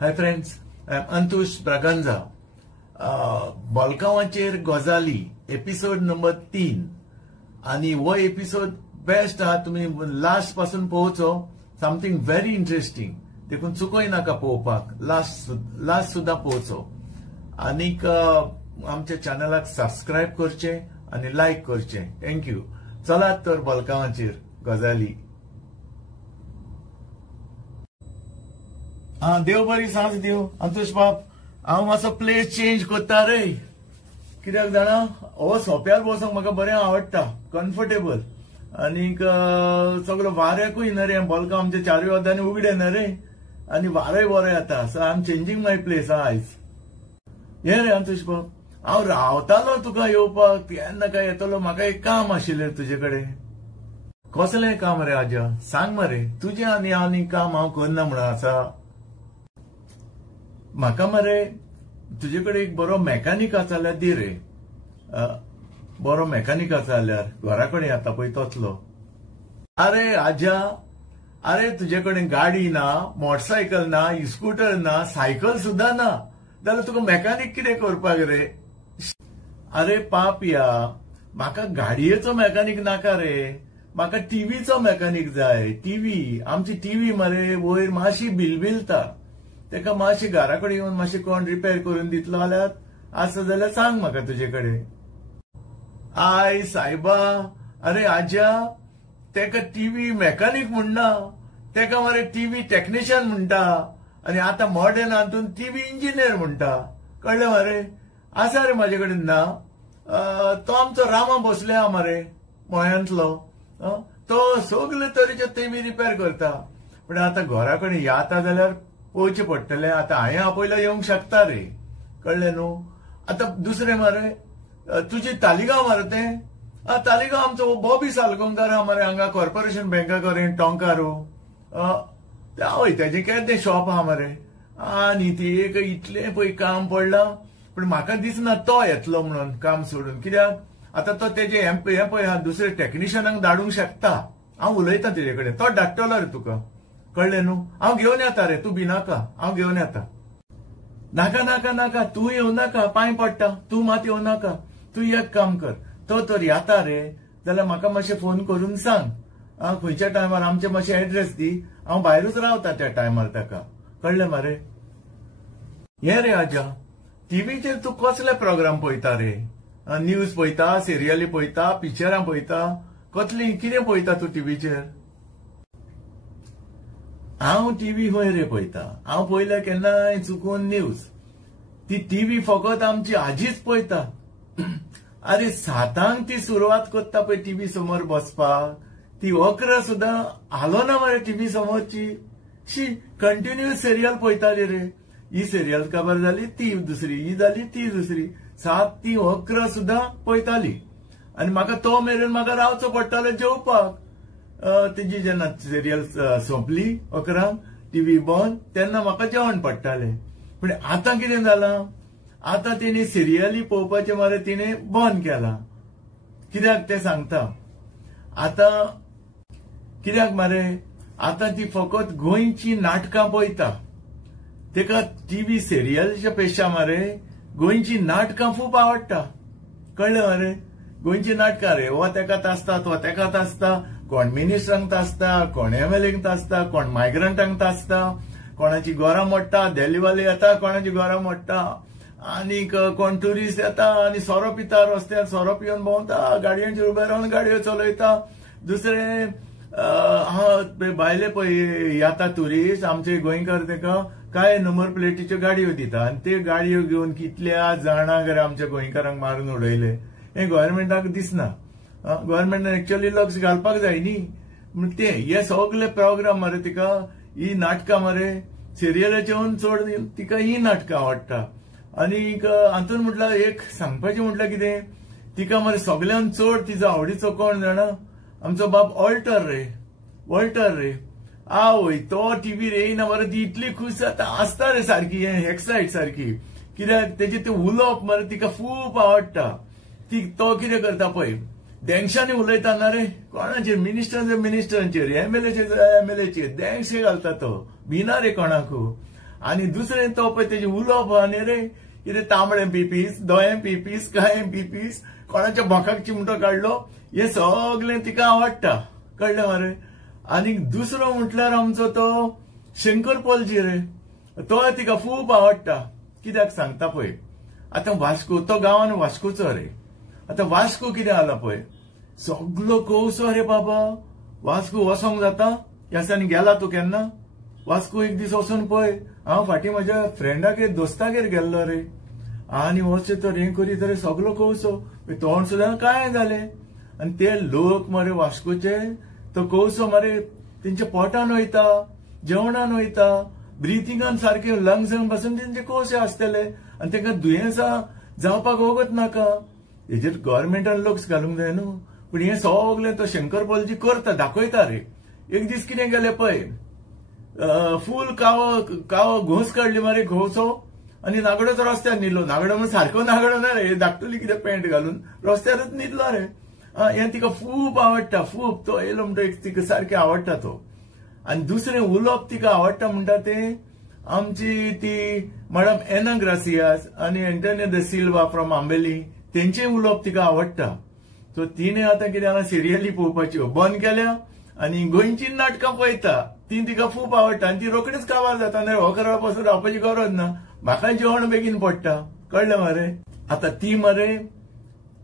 Hi friends, I am Antush Braganza. बॉलकावाचेर गजाली episode number 3 आणि वो एपिसोड बेस्ट आहा. तुम्ही लास्ट पासून पळोवचो. Something very interesting. देखून चुकोय नाका पळोवपाक. लास्ट सुद्धा पळोवचो. आनीक आमच्या चॅनलाक सबस्क्राईब करचे आणि लाईक करचे. थँक्यू. चलात तर बॉलकावाचेर गजाली. देव बरी सांज दिव. अंतुश बाब, हांव मातसो प्लेस चेंज करता रे. कित्याक जाणा, हो सोप्यार बसोंक म्हाका बरें आवडटा. कम्फर्टेबल आनीक सगळो वाऱ्याकूय न्ही रे. बॉलका आमचे चारूय वदांनी उगडे न्ही रे आनी वारेय बरें येता. सो I am changing my place आयज. हे रे अंतुश बाब, हांव रावतालो तुका येवपाक. केन्ना काय येतलो. म्हाका एक काम आशिल्लें तुजे कडेन. कसलें काम रे आजा? सांग मरे. तुजें आनी काम हांव करना म्हणून आसा. म्हाका मरे तुजे कडेन एक बरो मेकॅनिक आसा जाल्यार दी रे. बरो मेकॅनिक आसा जाल्यार घरा कडेन येता पळय तसलो. अरे आजा, अरे तुजे कडेन गाडी ना, मोटरसायकल ना, स्कूटर ना, सायकल सुद्धा ना, जाल्यार तुका मेकॅनिक कितें करपाक रे? अरे पापया, म्हाका गाडयेचो मेकॅनिक नाका रे. म्हाका टीव्हीचो मेकॅनिक जाय. टीव्ही, आमची टीव्ही मरे वयर मातशी बिलबिलता. तेका मातशी घरा कडेन येवन मातशें कोण रिपेर करून दितलो जाल्यार आसा जाल्यार सांग म्हाका तुजे कडेन. आय सायबा, अरे आजा, तेका टीव्ही मेकॅनिक म्हणना, तेका मरे टीव्ही टेक्निशियन म्हणटा. आनी आतां मॉडर्न हातून टीव्ही इंजिनियर म्हणटा. कळ्ळें मरे? आसा रे म्हाजे कडेन ना. तो आमचो रामा भोसले आहा मरे मळ्यांतलो. तो सगळे तरेचे टीव्ही रिपेर करता. पण आतां घरा कडेन येता जाल्यार पळोवचें पडटलें. आतां हांवें आपयला येवंक शकता रे. कळ्ळें न्हू? आतां दुसरें मरे, तुजी तालिगांव मरे तें. तालिगांव आमचो बॉबी सालगांवकार आहा मरे. हांगा कॉर्पोरेशन बँका कडेन टोंकारू. हय, तेजें केदें शॉप आहा मरे. आनी ती एक इतलें पळय काम पडलां. पण म्हाका दिसना तो येतलो म्हणून काम सोडून. कित्याक आतां तो तेजे हें पळय हा दुसरे टेक्निशियनाक धाडूंक शकता. हांव उलयतां तेजे कडेन. तो धाडटलो रे तुका. कळ्ळें न्हू? हांव घेवन येता रे. तूं भिनाका, हांव घेवन येता. नाका नाका नाका, तूं येवं नाका. पांय पडटा. तूं मात येवं नाका. तूं एक काम कर. तो तर येता रे जाल्यार म्हाका मातशें फोन करून सांग. खंयच्या टायमार आमचे मातशें एड्रेस दी. हांव भायरूच रावता त्या टायमार ताका. कळ्ळें मरे? हे रे आजा, टीव्हीचेर तूं कसले प्रोग्राम पळयता रे? न्यूज पळयता, सिरियली पळयता, पिक्चरां पळयता? कसली कितें पळयता तूं टीव्हीचेर? हांव टीव्ही खंय रे पळयता. हांव पळयल्या केन्नाय चुकून न्यूज. ती टीव्ही फकत आमची आजीच पळयता. अरे 7 ती सुरवात करता पळय टीव्ही समोर बसपाक. ती 11 सुद्धा हालो ना मरे टीव्ही समोरची. शी, कंटिन्यू सिरियल पळयताली रे. ही सिरियल खबर जाली, ती दुसरी, ही जाली, ती दुसरी. 7 ती 11 सुद्धा पळयताली. आनी म्हाका तो मेरेन म्हाका रावचो पडटालो जेवपाक. तेजी जेन्ना सिरियल सोंपली 11 टीव्ही बंद, तेन्ना म्हाका जेवण पडटालें. पण आतां कितें जालां? आतां तिणे सिरियली पळोवपाचें मरे तिणे बंद केलां. कित्याक तें सांगता. आतां कित्याक मरे? आतां ती फकत गोंयची नाटकां पळयता. तेका टीव्ही सिरियलच्या पेक्षा मरे गोंयची नाटकां खूब आवडटा. कळ्ळें मरे? गोंयची नाटकां रे. हो तेकात आसता, तो तेकात आसता. कोण मिनिस्टरांक आसता, कोण एमएलएंक आसता, कोण मायग्रंटांक आसता. कोणाची घरां मोडटा, देलीवाली येता, कोणाची घरां मोडटा. आनीक कोण ट्युरिस्ट येता आनी सोरो पिता रस्त्यार. सोरो पिवन भोंवता, गाडयांचेर उबे रावन गाडयो चलयता. दुसरे भायले पळय येता ट्युरिस्ट, आमचे गोंयकार तेका काय नंबर प्लेटीच्यो गाडयो दिता. आनी ते गाडयो घेवन कितल्या जाणांक रे आमच्या गोंयकारांक मारून उडयले. हें गोव्हर्मेंटाक दिसना. गोव्हर्मेंटान एक्चुअली लक्ष घालपाक जाय न्ही. ते हे सगळे प्रोग्राम मरे तिका ही नाटकां मरे सिरियलाचेवन चड तिका ही नाटकां आवडटा. आनीक हातून म्हटल्यार एक सांगपाचें म्हटल्यार कितें, तिका मरे सगळ्यान चड तिजो आवडीचो कोण जाणा? आमचो बाब वॉल्टर रे. वॉल्टर रे. आवय, तो टीव्ही येयना मरे ती इतली खूश जाता. आसता रे सारकी एक्सायट सारकी. कित्याक तेजे ते उलोवप मरे तिका खूब आवडटा. तो कितें करता पळय, देंगशांनी उलयता ना रे. कोणाचेर? मिनिस्टरांचेर, एमएलएचेर, देंगशे घालता तो. भिना रे कोणाकू. आनी दुसरें तो पळय तेजे उलोवप आनी रे कितें तांबडें पिपीस दोळें पिपीस काळें पिपीस कोणाच्या भोकाक चिमटो काडलो हे सगळें तिका आवडटा कळ्ळें मरे. आनी दुसरो म्हटल्यार आमचो तो शंकर पॉलजी रे तो तिका खूब आवडटा. कित्याक सांगता पळय आतां वास्को तो गांवान वास्कोचो रे. आतां वास्को कितें जाला पळय सगळो कौसो रे बाबा. वास्को वसोंक जाता ह्या दिसांनी गेला तूं केन्ना वास्को एक दीस वचून पळय. हांव फाटीं म्हज्या फ्रेंडागेर दोस्तागेर गेल्लो रे आनी वचचे तर हें करीत रे सगळो कौसो तोंड सुद्दां काळें जालें. आनी ते लोक मरे वास्कोचे तो कौसो मरे तेंच्या पोटान वयता जेवणान वयता ब्रिथिंगान सारखे लंग्सान पासून तेंचे कौशे आसतले आनी तांकां दुयेंसां जावपाक वगत नाका. हेजेर गव्हर्मेंटान लक्ष घालूंक जाय न्हू. पूण हें सगळें तो शंकर पॉलजी करता दाखयता रे. एक दीस कितें गेलें पळय फूल कावो घोस काडली मरे घोसो आनी नागडोच रस्त्यार न्हिदलो. नागडो म्हण सारको नागडो ना रे धाकटुली कितें पॅन्ट घालून रस्त्यारच न्हिदलो रे. हें तिका खूब आवडटा खूब. तो येयलो म्हणटा तिका सारकें आवडटा तो. आनी दुसरें उलोवप तिका आवडटा म्हणटा तें आमची ती मॅडम एना ग्रासियास आनी Antonio the Silva from Ambelim तेंचें उलोवप तिका आवडटा. सो तिणें आतां कितें जालां सिरियली पळोवपाच्यो बंद केल्या आनी गोंयची नाटकां पळयता. ती तिका खूब आवडटा आनी ती रोखडीच काबार जाता न्हय. हो करप पासून रावपाची गरज ना. म्हाका जेवण बेगीन पडटा कळ्ळें मरे. आतां ती मरे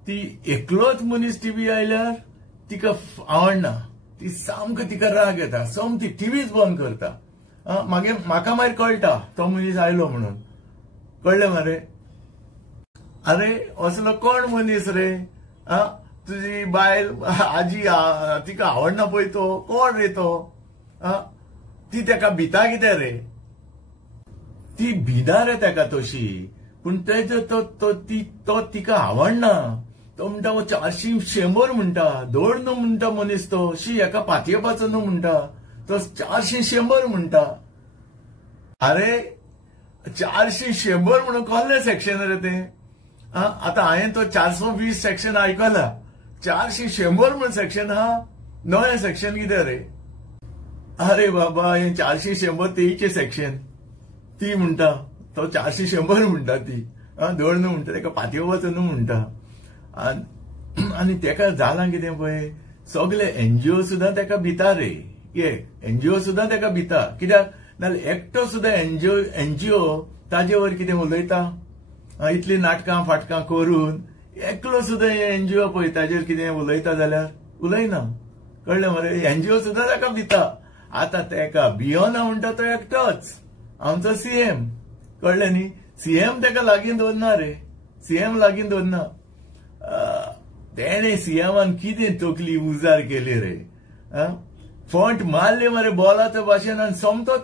ती एकलोच मनीस टीव्ही आयल्यार तिका आवडना. ती सामको तिका राग येता सोम ती टीव्हीच बंद करता. म्हाका मागीर कळटा तो मनीस आयलो म्हणून कळ्ळें मरे. अरे असलो कोण मनीस रे तुजी बायल आजी तिका आवडना पळय तो कोण रे तो. ती तेका भिता कितें रे ती भिदा रे तेका तशी. पूण तेजो तो तिका आवडना. तो म्हणटा 400 म्हणटा धोड न्हू म्हणटा मनीस तो शी हेका पातयेवपाचो न्हू म्हणटा तो 400 म्हणटा. अरे 400 म्हणून कसलें सेक्शन रे तें. आतां हांवें तो 420 सेक्शन आयकला 400 म्हणून सेक्शन आहा नवें सेक्शन कितें रे. अरे बाबा हे 400 तेईचे सेक्शन ती म्हणटा तो 400 म्हणटा ती धोड न्हू म्हणटा तेका पातयेवपाचो न्हू म्हणटा. आनी तेका जालां कितें पळय सगळे एनजीओ सुद्दां तेका भिता रे. एनजीओ सुद्दां तेका भिता कित्याक नाल्यार एकटो सुद्दां एनजीओ ताजे वयर कितें उलयता. इतली नाटकां फाटकां करून एकलो सुद्दां एनजीओ पळय ताजेर कितें उलयता जाल्यार उलयना कळ्ळें मरे. एनजीओ सुद्दां ताका भिता. आतां तेका भियोना म्हणटा तो एकटोच आमचो सीएम कळ्ळें न्ही. सीएम तेका लागीं दवरना रे. सीएम लागीं दवरना. तेणे सीएमान कितें तकली उजार केली रे. फॉन्ट मारले मरे बॉलाच्या भाशेन आनी सोमतोच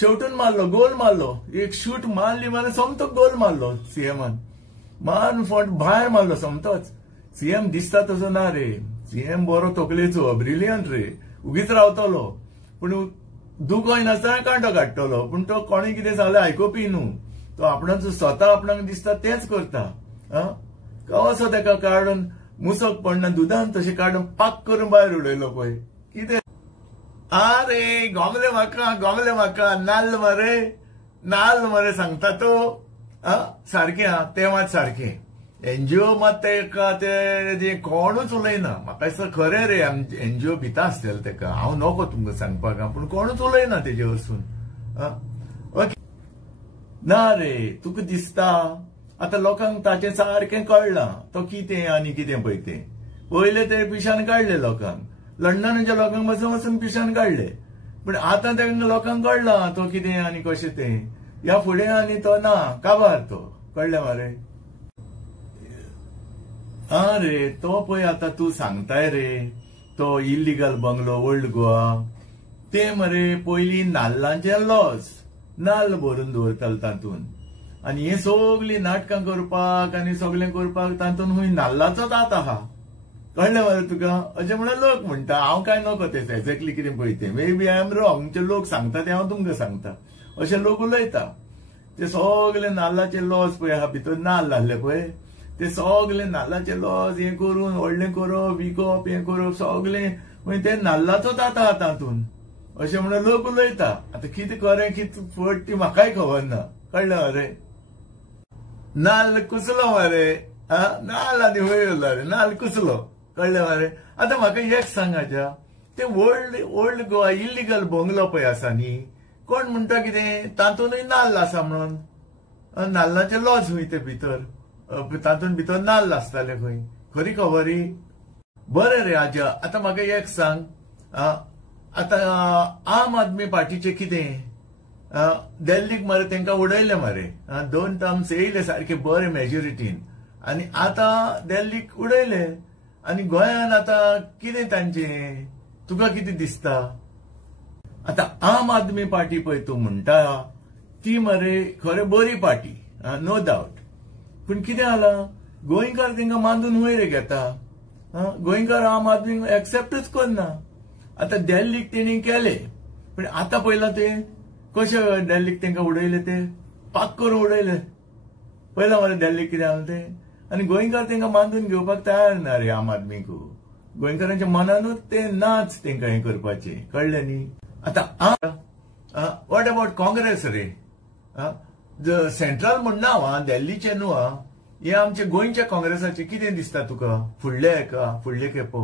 शेवटून मारलो गोल मारलो. एक शूट मारली मरे सोमतो गोल मारलो सीएमान मारून फॉन्ट भायर मारलो सोमतोच. सीएम दिसता तसो ना रे. सीएम बरो तकलेचो ब्रिलियंट रे उगीच रावतलो पूण दुखोय नासतना कांटो काडटलो. पूण तो कोणी कितें सांगलें आयकोपी न्हू. तो आपणाचो स्वता आपणाक दिसता तेंच करता. कसो तेका काडून मुसक पडना दुदान तशें काडून पाक करून भायर उडयलो पळय कितें. अरे गोमले म्हाका नाल्ल मरे सांगता तो सारकें तें मात सारकें. एनजीओ मात तेका ते कोणूच उलयना. म्हाका दिसता खरें रे एनजीओ भिता आसतलें तेका. हांव नोको तुमकां सांगपाक पूण कोणूच उलयना तेजे वरसून. ना रे तुका दिसता आतां लोकांक ताचें सारकें कळलां तो कितें आनी कितें पळय तें. पयलें ते पिशान काडले लोकांक. लंडनाच्या लोकांक वचून पिशान काडले. पूण आतां तांकां लोकांक कळलां तो कितें आनी कशें तें. ह्या फुडें आनी तो ना काबार तो कळ्ळें मरे. रे तो पळय आतां तूं सांगताय रे तो इल्लीगल बंगलो ओल्ड गोवा ते मरे पयलीं नाल्लांचे लॉस नाल्ल भरून दवरताले तातूंत. आनी हे सगळीं नाटकां करपाक आनी सगळें करपाक तातूंत खूंय नाल्लाचो दात आहा कळ्ळें मरे तुका. अशें म्हणून लोक म्हणटा. हांव काय नको तें एक्झॅक्टली कितें पळय तें maybe I am wrong. ते लोक सांगता ते हांव तुमकां सांगता. अशें लोक उलयता. ते सगळे नाल्लाचे लॉस पळय आहा भितर नाल्ल आहले पळय ते सगळे नाल्लाचे लॉस हें करून व्हडलें करप विकप हें करप सगळें ते नाल्लाचो दात आहा तातूंत. अशें म्हणून लोक उलयता. आतां कितें खरें कितें फट ती म्हाकाय खबर ना. कळ्ळें मरे. नाल्ल कुसलो मरे. नाल्ल आनी वयलो रे. नाल्ल कुसलो. कळ्ळें मरे. आतां म्हाका एक सांगाच्या, ते ओल्ड गोवा इल्लीगल बंगलो पळय आसा न्ही, कोण म्हणटा कितें तातूंतय नाल्ल आसा म्हणून. नाल्लाचे लॉज खंय ते भितर, तातूंत भितर नाल्ल आसताले खंय. खरी खबरी. बरें रे आजा. आतां म्हाका एक सांग, आतां आम आदमी पार्टीचे कितें, दिल्लीक मरे तेंकां उडयले मरे. 2 टर्म्स येयले सारखे बरे मेजॉरिटीन, आनी आतां दिल्लीक उडयले. आनी गोंयान आतां कितें तांचें, तुका कितें दिसता? आतां आम आदमी पार्टी पळय तूं म्हणटा ती मरे खरें बरी पार्टी, नो डावट. पूण कितें जालां, गोंयकार तेंकां मांडून वयर घेता. गोंयकार आम आदमी एक्सेप्टच करना. आतां दिल्लीक तेणी केले, पूण आतां पळयलां ते कशे दिल्लीक तेंकां उडयले, ते पाक करून उडयले. पळयलां मरे दिल्लीक कितें जालें ते. आनी गोंयकार तेंकां बांदून घेवपाक तयार ना रे आम आदमीक. गोंयकारांच्या मनानूच ते नाच तेंकां हें करपाचें. कळ्ळें न्ही. आतां वॉट अबाउट काँग्रेस रे. सेंट्रल म्हणना हांव, दिल्लीचे न्हू. हे आमचे गोंयच्या काँग्रेसाचे कितें दिसता तुका? फुडले हेका, फुडले खेपो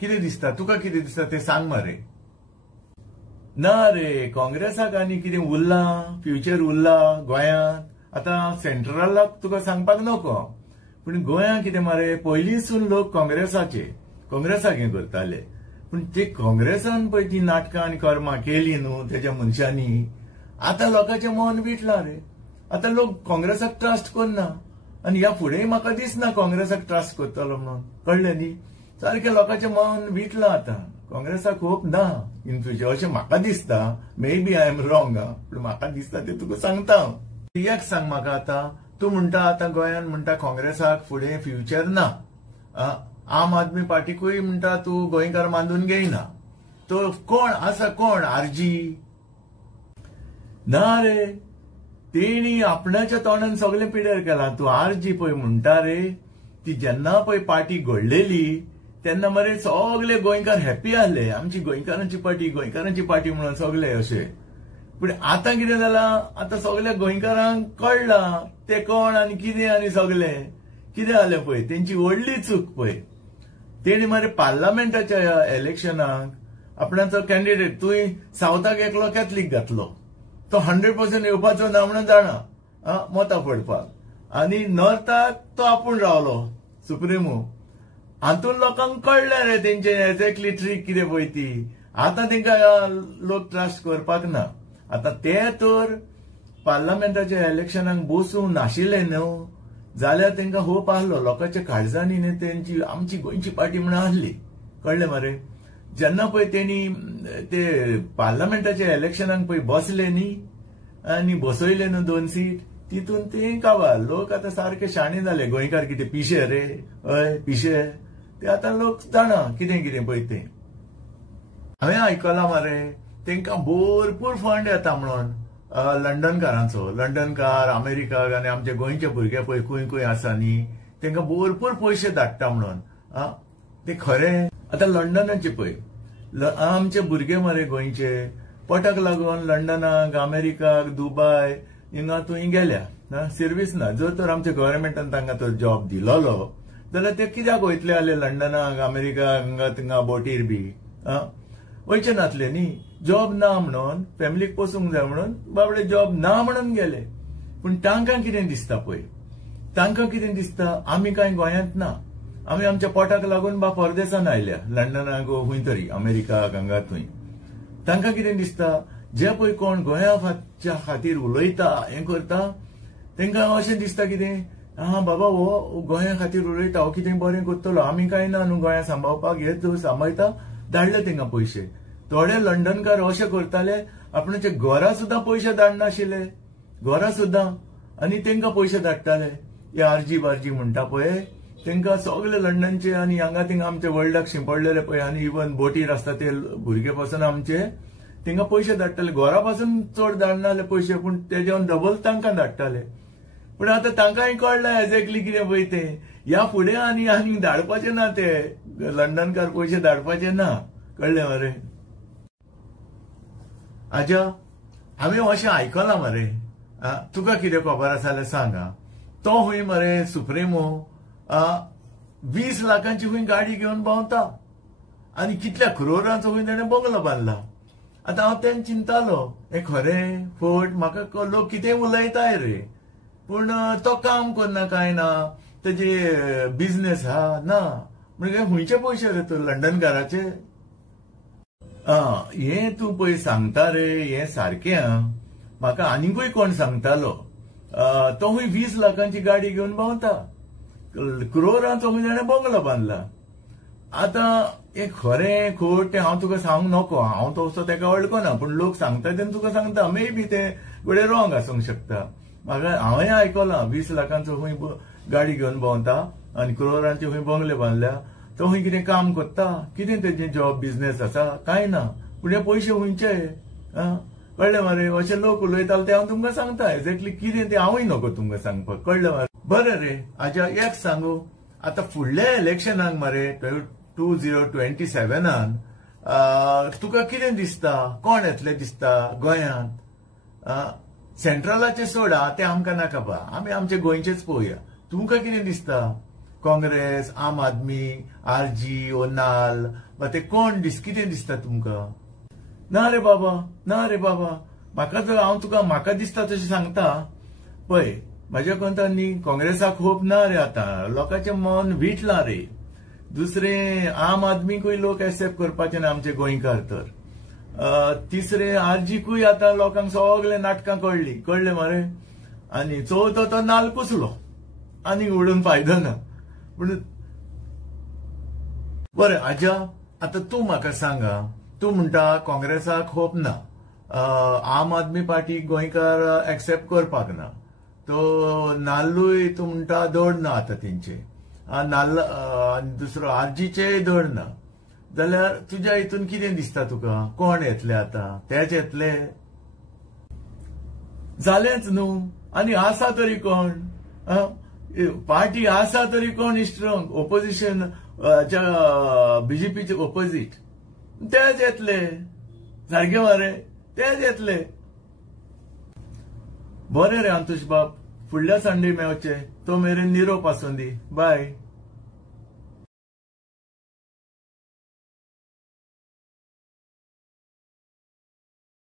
कितें दिसता तुका? कितें दिसता ते सांग मरे. ना रे, काँग्रेसाक आनी कितें उरलां, फ्युचर उरलां गोंयांत. आतां सेंट्रलाक तुका सांगपाक नको, पूण गोंयांत कितें मरे, पयलींसून लोक काँग्रेसाक हें करताले. पूण ते काँग्रेसान पळय ती नाटकां आनी कर्मां केली न्हू तेज्या मनशांनी, आतां लोकांचें मन विटलां रे. आतां लोक काँग्रेसाक ट्रस्ट करना, आनी ह्या फुडेंय म्हाका दिसना काँग्रेसाक ट्रस्ट करतलो म्हणून. कळ्ळें न्ही. सारकें लोकांचें मन विटलां आतां. काँग्रेसाक होप ना इन फ्युचर अशें म्हाका दिसता. Maybe I am wrong, पूण म्हाका दिसता ते तुका सांगता हांव. एक सांग म्हाका, आतां तूं म्हणटा आतां गोंयान म्हणटा काँग्रेसाक फुडें फ्युचर ना. आम आदमी पार्टीकूय म्हणटा तूं गोंयकार बांदून घेयना. तो कोण आसा, कोण आरजी? ना रे, तेणी आपणाच्या तोंडान सगळें पिड्यार केलां. तूं आरजी पळय म्हणटा रे, ती जेन्ना पळय पार्टी घडलेली तेन्ना मरे सगळे गोंयकार हॅप्पी आसले. आमची गोंयकारांची पार्टी म्हणून सगळे अशें. पूण आतां कितें जालां, आतां सगळ्या गोंयकारांक कळ्ळां ते कोण आनी कितें, आनी सगळें कितें जालें पळय. तेंची व्हडली चूक पळय. तेणी मरे पार्लमेंटाच्या इलेक्शनाक आपणाचो कॅन्डिडेट, तुवें सावथाक एकलो कॅथलीक घातलो, तो 100% येवपाचो ना म्हणून जाणा मतां पडपाक. आनी नॉर्थाक तो आपूण रावलो सुप्रिमो. हातून लोकांक कळ्ळें रे तेंचे एक्झॅक्टली ट्रीक कितें पळय ती. आतां तेंकां लोक ट्रस्ट करपाक ना. आतां ते तर पार्लमेंटाच्या इलेक्शनाक बसूंक नाशिल्ले न्हू, जाल्यार तेंकां होप आहलो. लोकांच्या काळजांनी न्ही तेंची आमची गोंयची पार्टी म्हणून आहली. कळ्ळें मरे. जेन्ना पळय तेणी ते पार्लमेंटाच्या इलेक्शनाक पळय बसले न्ही, आनी बसयले न्हू 2 सीट, तितून ते काबार लोक आतां सारके शाणे जाले. गोंयकार कितें पिशे रे, हय पिशे. ते आतां लोक जाणा कितें कितें पळय तें. हांवें आयकलां मरे तेंकां भरपूर फंड येता म्हणून लंडनकारांचो. लंडनकार, अमेरिकाक आनी आमचे गोंयचे भुरगे पळय खंय खंय आसा न्ही, तेंकां भरपूर पयशे धाडटा म्हणून. ते खरें. आतां लंडनाचे पळय आमचे भुरगे मरे गोंयचे पोटाक लागून लंडनाक, अमेरिकाक, दुबय हिंगा थंय गेल्या. सर्वीस ना. जर तर आमच्या गव्हर्मेंटान तांकां तो जॉब दिलोलो जाल्यार ते कित्याक वयतले जाल्यार लंडनाक, अमेरिकाक, हांगा थिंगा बोटीर बी वयचे नासले न्ही. जॉब ना म्हणून, फॅमिलीक पोसूंक जाय म्हणून बाबडे जॉब ना म्हणून गेले. पूण तांकां कितें दिसता पळय, तांकां कितें दिसता, आमी कांय गोंयांत ना, आमी आमच्या पोटाक लागून बा परदेसान आयल्या, लंडनाक खंय तरी अमेरिकाक हांगा थंय. तांकां कितें दिसता, जे पळय कोण गोंयाच्या खातीर उलयता हें करता तेंकां अशें दिसता कितें, बाबा हो गोंया खातीर उलयता, हो कितें बरें करतलो, आमी कांय ना न्हू गोंया सांबाळपाक, हे सांबाळता. धाडले तेंकां पयशे. थोडे लंडनकार अशें करताले आपणाचे घरा सुद्दां पयशे धाडनाशिल्ले, घरा सुद्दां, आनी तेंकां पयशे धाडटाले. हे आरजी बारजी म्हणटा पळय तेंकां सगळे लंडनचे आनी हांगा थिंगा आमचे वर्ल्डाक शिंपडलेले पळय आनी इवन बोटीर आसता ते भुरगे पासून आमचे तेंकां पयशे धाडटाले. घरा पासून चड धाडनाले पयशे, पूण तेजेवन डबल तांकां धाडटाले. पूण आतां तांकांय कळ्ळें एक्झॅक्टली कितें पळय तें. ह्या फुडें आनी धाडपाचे ना ते लंडनकार, पयशे धाडपाचे ना. कळ्ळें मरे. आजा हांवें अशें आयकलां मरे, तुका कितें खबर आसा जाल्यार सांगा, तो हुंय मरे सुप्रिमो 20 लाखांची हुंय गाडी घेवन भोंवता आनी कितल्या करोडांचो हुंय ताणें बंगलो बांदला. आतां हांव तेन्ना चिंतालो, हे खरें फट म्हाका लोक कितें उलयताय रे, पूण तो काम करना काय ना, तेजे बिझनेस हा ना, म्हणजे हुंयचे पयशे रे तो लंडनकाराचे. हे तूं पळय सांगता रे, हे सारकें आं. म्हाका आनीकूय कोण सांगतालो, तो हुंय 20 लाखांची गाडी घेवन भोंवता, करोडांचो हुंय ताणें बंगलो बांदला. आतां हे खरें खोट तें हांव तुका सांगूंक नको, हांव तसो तेका वळखना, पूण लोक सांगता तेन्ना तुका सांगता. मे बी ते फुडें रॉंग आसूंक शकता. म्हाका हांवें आयकलां 20 लाखांचो हुंय गाडी घेवन भोंवता आनी करोडांचे हुंय बंगले बांदल्या. तो हुंय कितें काम करता, कितें तेजें जॉब बिझनेस आसा काय ना, पूण हे पयशे हुंयचे. कळ्ळें मरे, अशें लोक उलयताले ते हांव तुमकां सांगता. एक्झॅक्टली कितें तें हांवूय नको तुमकां सांगपाक. कळ्ळें मरे. बरें रे आजा, एक सांगू, आतां फुडल्या इलेक्शनाक मरे 2027 तुका कितें दिसता, कोण येतले दिसता गोंयांत? सेंट्रलाचे सोडा, ते आमकां नाका बा, आमी आमचे गोंयचेच पळोवया. तुमकां कितें दिसता? काँग्रेस, आम आदमी, आरजी ओ नाल, ते कोण कितें दिसता तुमकां? ना रे बाबा, ना रे बाबा, म्हाका जर हांव तुका म्हाका दिसता तशें सांगता पळय, म्हाज्या कोंतान न्ही काँग्रेसाक होप ना रे. आतां लोकांचें मन विटलां रे. दुसरें आम आदमीकूय लोक एक्सेप्ट करपाचे ना आमचे गोंयकार तर. तिसरें आरजीकूय आतां लोकांक सगळे नाटकां कळ्ळें मरे. आनी चवथो तो नाल कुसलो, आनी उडून फायदो ना. पूण बरें आजा, आतां तूं म्हाका सांगा, तूं म्हणटा काँग्रेसाक होप ना, आम आदमी पार्टी गोंयकार एक्सेप्ट करपाक ना, तो नाल्लूय तूं म्हणटा धड ना आतां तेंचे, नाल्ल दुसरो आरजीचेय धड ना, जाल्यार तुज्या हितून कितें दिसता तुका, कोण येतले आतां? तेच येतले? जालेंच न्हू. आनी आसा तरी कोण? पार्टी आसा तरी कोण स्ट्रॉंग ओपोजिशन, बीजेपीचे ओपोजिट? तेच येतले. सारखे मरे, तेच येतले. बरें रे अंतुश बाब, फुडल्या संडे मेळचे. तो मेरेन निरोप आसूं दी. बाय.